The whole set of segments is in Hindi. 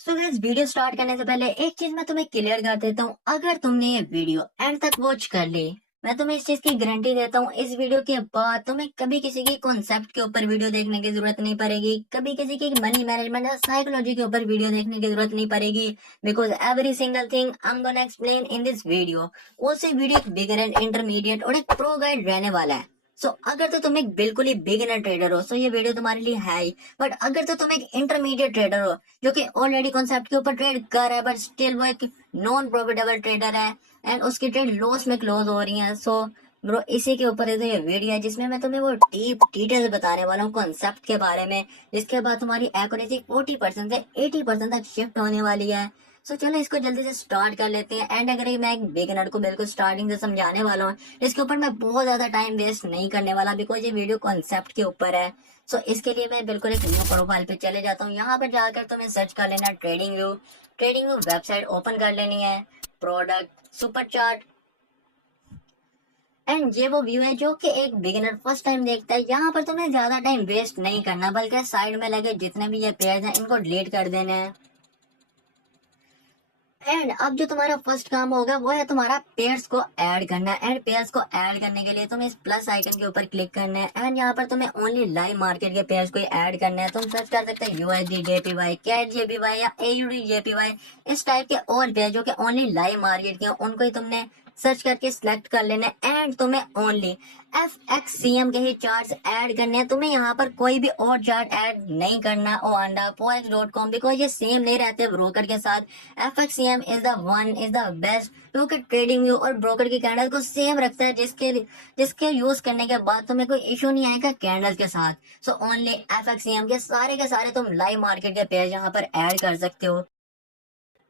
सो गाइस, वीडियो स्टार्ट करने से पहले एक चीज मैं तुम्हें क्लियर कर देता हूँ। अगर तुमने ये वीडियो एंड तक वॉच कर ली, मैं तुम्हें इस चीज की गारंटी देता हूँ, इस वीडियो के बाद तुम्हें कभी किसी की कॉन्सेप्ट के ऊपर वीडियो देखने की जरूरत नहीं पड़ेगी, कभी किसी की मनी मैनेजमेंट या साइकोलॉजी के ऊपर वीडियो देखने की जरूरत नहीं पड़ेगी। Because every single thing I am gonna explain in this video. वो से वीडियो एक बिगिनर, इंटरमीडिएट और एक प्रो गाइड रहने वाला है। अगर तो तुम एक बिल्कुल ही बिगिनर ट्रेडर हो, ये वीडियो तुम्हारे लिए है ही। बट अगर तो तुम एक इंटरमीडिएट ट्रेडर हो जो कि ऑलरेडी कॉन्सेप्ट के ऊपर ट्रेड कर रहा है, बट स्टिल वो एक नॉन प्रॉफिटेबल ट्रेडर है एंड उसकी ट्रेड लॉस में क्लोज हो रही है, ब्रो इसी के ऊपर तो ये वीडियो है जिसमें मैं तुम्हें वो डीप डिटेल्स बताने वाला हूँ कॉन्सेप्ट के बारे में, जिसके बाद तुम्हारी एक्यूरेसी 40% से 80% तक शिफ्ट होने वाली है। चलो इसको जल्दी से स्टार्ट कर लेते हैं। एंड अगर मैं एक बिगिनर को बिल्कुल स्टार्टिंग से समझाने वाला हूँ, इसके ऊपर मैं बहुत ज्यादा टाइम वेस्ट नहीं करने वाला, बिकॉज ये वीडियो कॉन्सेप्ट के ऊपर है। इसके लिए मैं बिल्कुल एक न्यू प्रोफाइल पे चले जाता हूँ। यहाँ पर जाकर तुम्हें सर्च कर लेना trading view. Trading view website open कर लेनी है, प्रोडक्ट, सुपर चार्ट, एंड ये वो व्यू है जो कि एक बिगिनर फर्स्ट टाइम देखता है। यहाँ पर तुम्हें ज्यादा टाइम वेस्ट नहीं करना, बल्कि साइड में लगे जितने भी ये पेयर्स हैं इनको डिलीट कर देने हैं। एंड अब जो तुम्हारा फर्स्ट काम होगा वो है तुम्हारा पेयर्स को ऐड करना है। एंड पेयर्स को ऐड करने के लिए तुम्हें इस प्लस आइकन के ऊपर क्लिक करना है एंड यहाँ पर तुम्हें ओनली लाइव मार्केट के पेयर्स को ही ऐड करना है। तुम सर्च कर सकते हो यूएसडी जेपीवाई, कैट जेपीवाई या एयूडी जेपीवाई, इस टाइप के और पेयर जो कि ओनली लाइव मार्केट के, उनको ही तुमने सर्च करके सिलेक्ट कर लेना है। एंड तुम्हें ओनली FXCM के ही चार्ट्स ऐड करने हैं। तुम्हें यहाँ पर कोई भी और चार्ट ऐड नहीं करना ओ अंडा forex.com, बिकॉज ये सेम नहीं रहते ब्रोकर के साथ। FXCM is the one, is the best, क्योंकि ट्रेडिंग व्यू और ब्रोकर की कैंडल को सेम रखता है, जिसके जिसके यूज करने के बाद तुम्हें कोई इशू नहीं आएगा कैंडल के साथ। ओनली FXCM के सारे तुम लाइव मार्केट के पेज यहाँ पर ऐड कर सकते हो।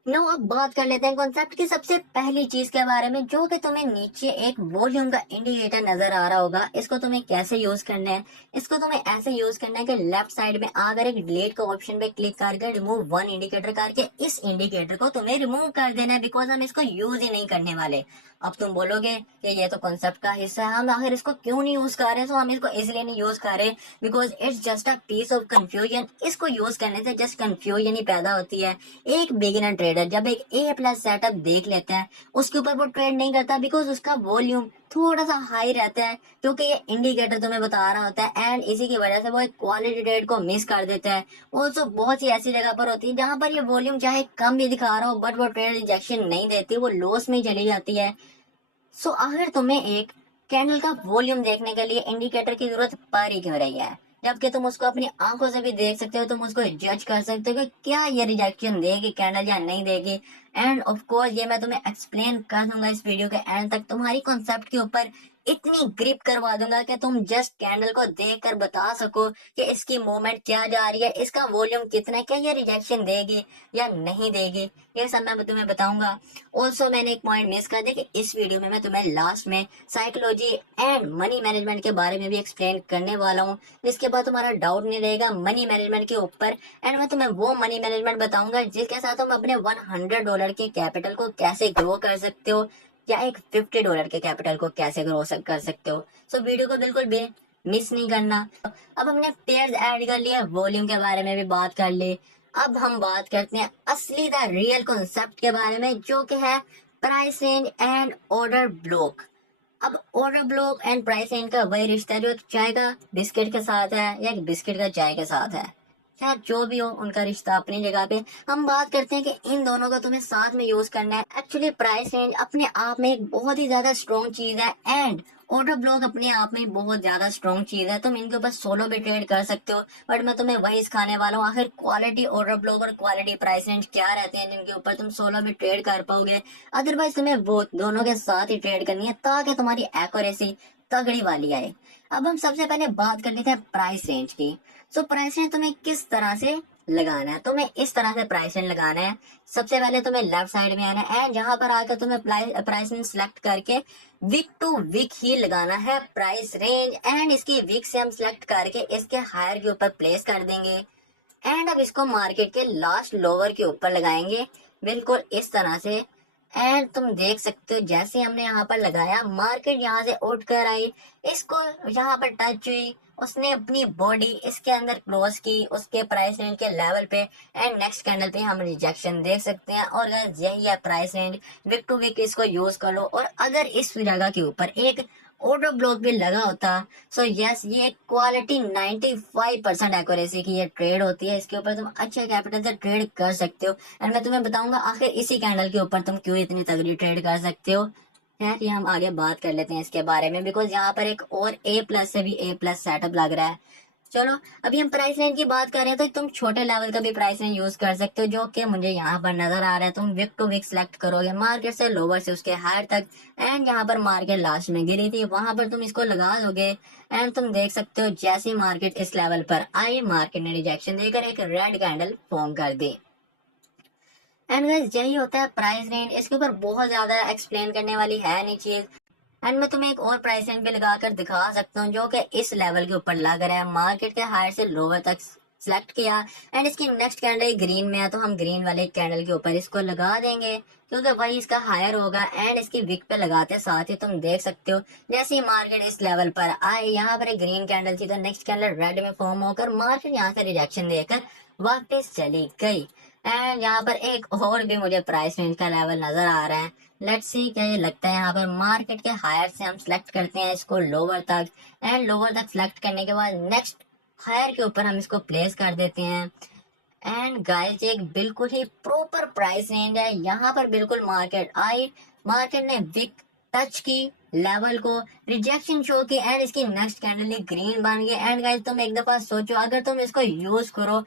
नो, अब बात कर लेते हैं कॉन्सेप्ट की सबसे पहली चीज के बारे में, जो कि तुम्हें नीचे एक वॉल्यूम का इंडिकेटर नजर आ रहा होगा। इसको तुम्हें कैसे यूज करना है? इसको तुम्हें ऐसे यूज करना है कि लेफ्ट साइड में आकर एक डिलीट का ऑप्शन पे क्लिक करके रिमूव वन इंडिकेटर करके इस इंडिकेटर को तुम्हें रिमूव कर देना है, बिकॉज हम इसको यूज ही नहीं करने वाले। अब तुम बोलोगे कि ये तो कॉन्सेप्ट का हिस्सा है, हम आखिर इसको क्यों नहीं यूज कर रहे? हम इसको इसलिए नहीं यूज कर रहे because it's just a piece of confusion. इसको यूज करने से जस्ट कंफ्यूजन ही पैदा होती है। एक बिगिनर ट्रेडर जब एक A+ सेटअप देख लेता है, उसके ऊपर वो ट्रेड नहीं करता, बिकॉज उसका वॉल्यूम थोड़ा सा हाई रहता है, क्योंकि ये इंडिकेटर तुम्हें बता रहा होता है। एंड इसी की वजह से वो एक क्वालिटी ट्रेड को मिस कर देता है। ऑल्सो बहुत सी ऐसी जगह पर होती है जहां पर ये वॉल्यूम चाहे कम भी दिखा रहा हो, बट वो ट्रेड रिजेक्शन नहीं देती, वो लॉस में ही चली जाती है। आखिर तुम्हें एक कैंडल का वॉल्यूम देखने के लिए इंडिकेटर की जरूरत पड़ ही क्यों रही है, जबकि तुम उसको अपनी आंखों से भी देख सकते हो, तुम उसको जज कर सकते हो कि क्या ये रिजेक्शन देगी कैंडल या नहीं देगी। एंड ऑफ कोर्स ये मैं तुम्हें एक्सप्लेन कर दूंगा इस वीडियो के एंड तक, तुम्हारी कॉन्सेप्ट के ऊपर इतनी ग्रिप करवा दूंगा कि तुम जस्ट कैंडल को देख कर बता सको कि इसकी मूवमेंट क्या जा रही है, इसका वॉल्यूम कितना है, क्या ये रिजेक्शन देगी या नहीं देगी, ये सब मैं तुम्हें बताऊंगा। ऑल्सो मैंने एक पॉइंट मिस कर दिया कि इस वीडियो में मैं तुम्हें लास्ट में साइकोलॉजी एंड मनी मैनेजमेंट के बारे में भी एक्सप्लेन करने वाला हूँ, जिसके बाद तुम्हारा डाउट नहीं रहेगा मनी मैनेजमेंट के ऊपर। एंड मैं तुम्हें वो मनी मैनेजमेंट बताऊंगा जिसके साथ तुम अपने $100 के कैपिटल को कैसे ग्रो कर सकते हो, या एक $50 के कैपिटल को कैसे ग्रो कर सकते हो। वीडियो को बिल्कुल भी मिस नहीं करना। अब हमने पेयर्स ऐड कर लिया, वॉल्यूम के बारे में भी बात कर ली। अब हम बात करते हैं असली द रियल कॉन्सेप्ट के बारे में, जो कि है price range and order block. अब order block and price range का वही रिश्ता है जो एक चाय का बिस्किट के साथ है या एक बिस्किट का चाय के साथ है। खैर जो भी हो, उनका रिश्ता अपनी जगह पे। हम बात करते हैं कि इन दोनों का तुम्हें साथ में यूज करना है। एक्चुअली प्राइस रेंज अपने आप में एक बहुत ही ज्यादा स्ट्रॉन्ग चीज है एंड ऑर्डर ब्लॉक अपने आप में बहुत ज्यादा स्ट्रॉन्ग चीज है। तुम इनके ऊपर सोलो भी ट्रेड कर सकते हो, बट मैं तुम्हें वही सिखाने वाला हूँ आखिर क्वालिटी ऑर्डर ब्लॉक और क्वालिटी प्राइस रेंज क्या रहते हैं जिनके ऊपर तुम सोलो भी ट्रेड कर पाओगे। अदरवाइज तुम्हें वो दोनों के साथ ही ट्रेड करनी है ताकि तुम्हारी एक्यूरेसी तगड़ी वाली आए। अब हम सबसे पहले बात कर लेते हैं प्राइस रेंज की। प्राइस रेंज तुम्हें किस तरह से लगाना है? तुम्हें इस तरह से प्राइस रेंज लगाना है। सबसे पहले तुम्हें लेफ्ट साइड में आना है एंड जहां पर आकर तुम्हें प्राइस रेंज सिलेक्ट करके वीक टू वीक ही लगाना है प्राइस रेंज। एंड इसकी वीक से हम सिलेक्ट करके इसके हायर के ऊपर प्लेस कर देंगे एंड अब इसको मार्केट के लास्ट लोअर के ऊपर लगाएंगे, बिल्कुल इस तरह से। एंड तुम देख सकते हो जैसे हमने यहाँ पर लगाया, मार्केट यहाँ से उठ कर आई, इसको यहाँ पर टच हुई, उसने अपनी बॉडी इसके अंदर क्लोज की उसके प्राइस रेंज के लेवल पे, एंड नेक्स्ट कैंडल पे हम रिजेक्शन देख सकते हैं। और गाइस यही है price range, week to week इसको यूज कर लो। और अगर इस जगह के ऊपर एक ऑर्डर ब्लॉक भी लगा होता, सो यस ये क्वालिटी 95% एक्यूरेसी की ये ट्रेड होती है, इसके ऊपर तुम अच्छे कैपिटल से ट्रेड कर सकते हो। एंड मैं तुम्हें बताऊंगा आखिर इसी कैंडल के ऊपर तुम क्यों इतनी तगड़ी ट्रेड कर सकते हो। खैर ये हम आगे बात कर लेते हैं इसके बारे में, बिकॉज यहाँ पर एक और ए प्लस से भी ए प्लस सेटअप लग रहा है। चलो अभी हम प्राइस रेंज की बात कर रहे हैं, तो तुम छोटे लेवल का भी प्राइस रेंज यूज कर सकते हो, जो कि मुझे यहाँ पर नजर आ रहा है। तुम वीक टू वीक सिलेक्ट करोगे मार्केट से लोअर से उसके हायर तक, एंड यहाँ पर मार्केट लास्ट में गिरी थी, वहां पर तुम इसको लगा दोगे। एंड तुम देख सकते हो जैसे मार्केट इस लेवल पर आई, मार्केट ने रिजेक्शन देकर एक रेड कैंडल फॉर्म कर दी। एंड गाइस यही होता है प्राइस रेंज, इसके ऊपर बहुत ज्यादा एक्सप्लेन करने वाली है नहीं चीज। एंड मैं तुम्हें एक और प्राइस रेंज भी लगाकर दिखा सकता हूँ, जो कि इस लेवल के ऊपर लग रहा है, मार्केट के हायर से लोअर तक सिलेक्ट किया, एंड इसकी नेक्स्ट कैंडल ग्रीन में है, तो हम ग्रीन वाले कैंडल के ऊपर इसको लगा देंगे, क्योंकि वही इसका हायर होगा। एंड इसकी विक पे लगाते साथ ही तुम देख सकते हो जैसे ही मार्केट इस लेवल पर आई, यहाँ पर एक ग्रीन कैंडल थी, तो नेक्स्ट कैंडल रेड में फॉर्म होकर मार्केट यहाँ से रिजेक्शन देकर वापस चली गई। एंड यहाँ पर एक और भी मुझे प्राइस रेंज का लेवल नजर आ रहा है, लेट्स सी क्या ये लगता है। यहाँ पर मार्केट के हायर से हम सिलेक्ट करते हैं इसको लोअर तक, एंड लोअर तक सिलेक्ट करने के बाद नेक्स्ट हायर के ऊपर हम इसको प्लेस कर देते हैं। एंड गाइस एक बिल्कुल ही प्रॉपर प्राइस रेंज है, यहाँ पर बिल्कुल मार्केट आई, मार्केट ने विक टच की लेवल को, रिजेक्शन शो की, एंड इसकी नेक्स्ट कैंडल ग्रीन बन गई। एंड गाइस तुम एक दफा सोचो अगर तुम इसको यूज करो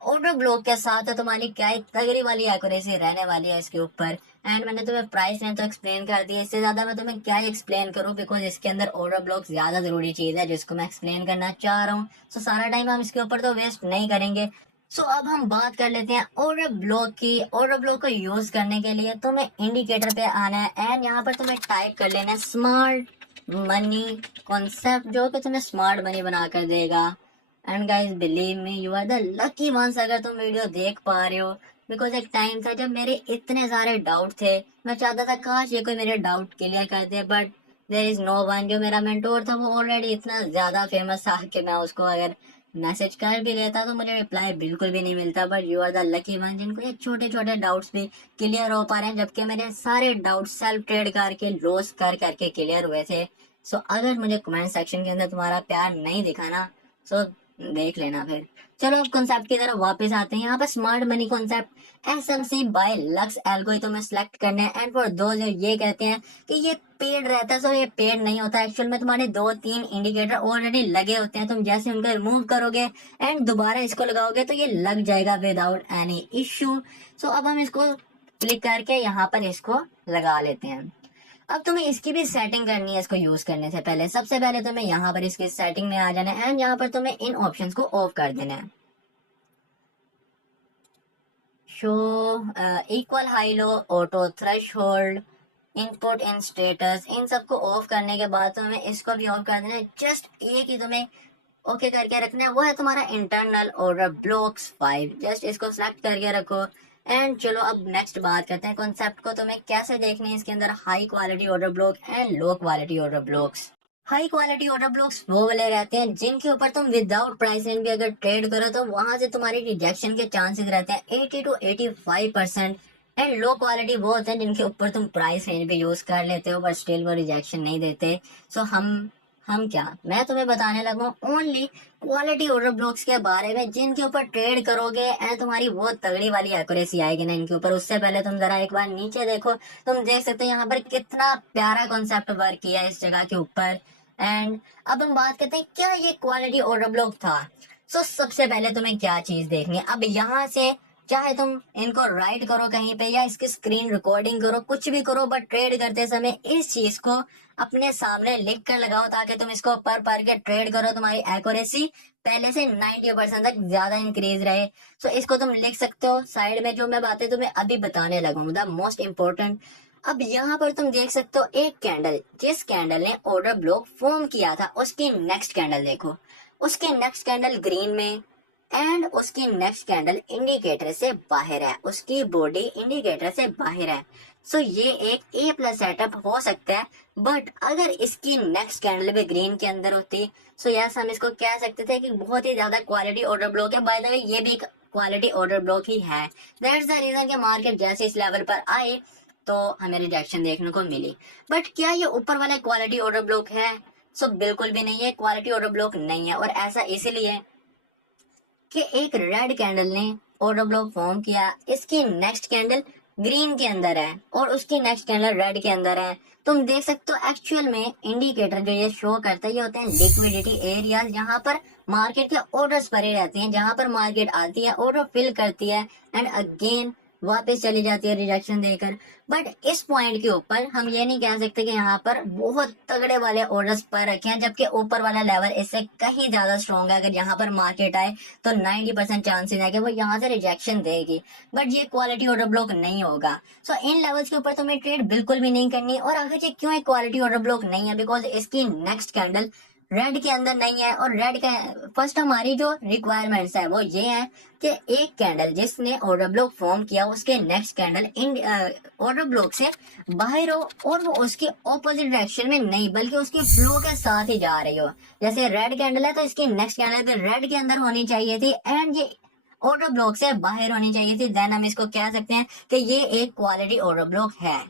ऑटो ब्लॉक के साथ, तो तुम्हारी क्या तगड़ी वाली एक्यूरेसी रहने वाली है इसके ऊपर। एंड मैंने तुम्हें प्राइस रेंज तो एक्सप्लेन कर दिया, इससे ज्यादा मैं तुम्हें क्या एक्सप्लेन करूं, बिकॉज इसके अंदर ऑटो ब्लॉक ज्यादा जरूरी चीज है जिसको मैं एक्सप्लेन करना चाह रहा हूँ। सो सारा टाइम हम इसके ऊपर तो वेस्ट नहीं करेंगे। सो अब हम बात कर लेते हैं ऑर्डर ब्लॉक की। ऑर्डर ब्लॉक को यूज करने के लिए तुम्हें इंडिकेटर पे आना है, एंड यहाँ पर तुम्हें टाइप कर लेना है स्मार्ट मनी कॉन्सेप्ट, जो कि तुम्हें स्मार्ट मनी बनाकर देगा। And guys believe me you are the lucky ones अगर तुम वीडियो देख पा रहे हो, बिकॉज एक टाइम था जब मेरे इतने सारे डाउट थे, मैं चाहता था काश ये कोई मेरे डाउट क्लियर कर दे, but there is no one. जो मेरा मेंटोर था वो ऑलरेडी इतना ज्यादा फेमस था कि मैं उसको अगर मैसेज कर भी लेता तो मुझे रिप्लाई बिल्कुल भी नहीं मिलता। But you are the lucky one जिनको ये छोटे छोटे डाउट्स भी क्लियर हो पा रहे हैं, जबकि मेरे सारे डाउट सेल्फ ट्रेड करके लॉस कर करके क्लियर हुए थे। सो अगर मुझे कमेंट सेक्शन के अंदर तुम्हारा प्यार नहीं दिखा ना, सो देख लेना फिर। चलो अब कॉन्सेप्ट की तरफ वापस आते हैं। यहाँ पर smart money concept SMC by Lux algorithm में सिलेक्ट करने हैं। एंड फॉर दो जो ये कहते हैं कि ये पेड रहता है, सो ये पेड नहीं होता। एक्चुअल में तुम्हारे 2-3 इंडिकेटर ऑलरेडी लगे होते हैं, तुम जैसे उनको रिमूव करोगे एंड दोबारा इसको लगाओगे तो ये लग जाएगा विदाउट एनी इश्यू। सो अब हम इसको क्लिक करके यहाँ पर इसको लगा लेते हैं। अब तुम्हें इसकी भी सेटिंग करनी है इसको यूज करने से पहले। सबसे पहले तुम्हें यहाँ पर इसकी सेटिंग में आ जाना है, एंड यहाँ पर तुम्हें इन ऑप्शंस को ऑफ कर देना है। Show equal high low, auto threshold, input in status, इन सबको ऑफ करने के बाद तुम्हें इसको भी ऑफ कर देना है। जस्ट एक ही तुम्हें ओके करके रखना है, वो है तुम्हारा इंटरनल ऑर्डर ब्लॉक्स 5। जस्ट इसको सिलेक्ट करके रखो। एंड चलो अब नेक्स्ट बात करते हैं कॉन्सेप्ट को तुम्हें कैसे देखने है इसके अंदर high quality order block and low quality order blocks. High quality order blocks वो वाले रहते हैं जिनके ऊपर तुम विदाउट प्राइस रेंज भी अगर ट्रेड करो तो वहां से तुम्हारी रिजेक्शन के चांसेस रहते हैं 80 to 85%। एंड लो क्वालिटी वो होते हैं जिनके ऊपर तुम प्राइस रेंज भी यूज कर लेते हो बट स्टिल वो रिजेक्शन नहीं देते। सो हम क्या मैं तुम्हें बताने लगा ओनली क्वालिटी ऑर्डर ब्लॉक्स के बारे में जिनके ऊपर ट्रेड करोगे एंड तुम्हारी वो तगड़ी वाली एक्यूरेसी आएगी ना इनके ऊपर। उससे पहले तुम जरा एक बार नीचे देखो, तुम देख सकते हो यहाँ पर कितना प्यारा कॉन्सेप्ट वर्क किया है इस जगह के ऊपर। एंड अब हम बात करते हैं क्या ये क्वालिटी ऑर्डर ब्लॉक था। सो सबसे पहले तुम्हें क्या चीज देखनी है, अब यहाँ से चाहे तुम इनको राइट करो कहीं पे या इसकी स्क्रीन रिकॉर्डिंग करो, कुछ भी करो, बट ट्रेड करते समय इस चीज को अपने सामने लिख कर लगाओ ताकि तुम इसको पर के ट्रेड करो, तुम्हारी एक्यूरेसी पहले से 90% तक ज्यादा इंक्रीज रहे। सो इसको तुम लिख सकते हो साइड में, जो मैं बातें तुम्हें अभी बताने लगा हूँ द मोस्ट इम्पोर्टेंट। अब यहाँ पर तुम देख सकते हो एक कैंडल, जिस कैंडल ने ऑर्डर ब्लॉक फॉर्म किया था उसकी नेक्स्ट कैंडल देखो, उसके नेक्स्ट कैंडल ग्रीन में एंड उसकी नेक्स्ट कैंडल इंडिकेटर से बाहर है, उसकी बॉडी इंडिकेटर से बाहर है। सो ये एक ए प्लस सेटअप हो सकता है। बट अगर इसकी नेक्स्ट कैंडल भी ग्रीन के अंदर होती, सो यस हम इसको कह सकते थे कि बहुत ही ज्यादा क्वालिटी ऑर्डर ब्लॉक है। बाय द वे ये भी एक क्वालिटी ऑर्डर ब्लॉक ही है। दैट्स द रीजन कि मार्केट जैसे इस लेवल पर आए तो हमें रिजेक्शन देखने को मिली। बट क्या ये ऊपर वाला क्वालिटी ऑर्डर ब्लॉक है? सो बिल्कुल भी नहीं है, क्वालिटी ऑर्डर ब्लॉक नहीं है। और ऐसा इसलिए कि एक रेड कैंडल ने ऑर्डर ब्लॉक फॉर्म किया, इसकी नेक्स्ट कैंडल ग्रीन के अंदर है और उसकी नेक्स्ट कैंडल रेड के अंदर है। तुम देख सकते हो एक्चुअल में इंडिकेटर जो ये शो करता है ये होते हैं लिक्विडिटी एरियाज, जहां पर मार्केट के ऑर्डर्स भरे रहते हैं, जहां पर मार्केट आती है ऑर्डर फिल करती है एंड अगेन वापस चली जाती है रिजेक्शन देकर। बट इस पॉइंट के ऊपर हम ये नहीं कह सकते कि यहाँ पर बहुत तगड़े वाले ऑर्डर्स पर रखे हैं, जबकि ऊपर वाला लेवल इससे कहीं ज्यादा स्ट्रॉन्ग है। अगर यहाँ पर मार्केट आए तो 90% चांसेस है कि वो यहाँ से रिजेक्शन देगी। बट ये क्वालिटी ऑर्डर ब्लॉक नहीं होगा। सो इन लेवल्स के ऊपर तुम्हें ट्रेड बिल्कुल भी नहीं करनी। और अगर ये क्यों एक क्वालिटी ऑर्डर ब्लॉक नहीं है, बिकॉज इसकी नेक्स्ट कैंडल रेड के अंदर नहीं है। और रेड का फर्स्ट हमारी जो रिक्वायरमेंट्स है वो ये है कि एक कैंडल जिसने ऑर्डर ब्लॉक फॉर्म किया उसके next candle in order block से बाहर हो और वो उसके ऑपोजिट डायरेक्शन में नहीं बल्कि उसके फ्लो के साथ ही जा रही हो। जैसे रेड कैंडल है तो इसकी नेक्स्ट कैंडल भी रेड के अंदर होनी चाहिए थी एंड ये ऑर्डर ब्लॉक से बाहर होनी चाहिए थी। देन हम इसको कह सकते हैं कि ये एक क्वालिटी ऑर्डर ब्लॉक है।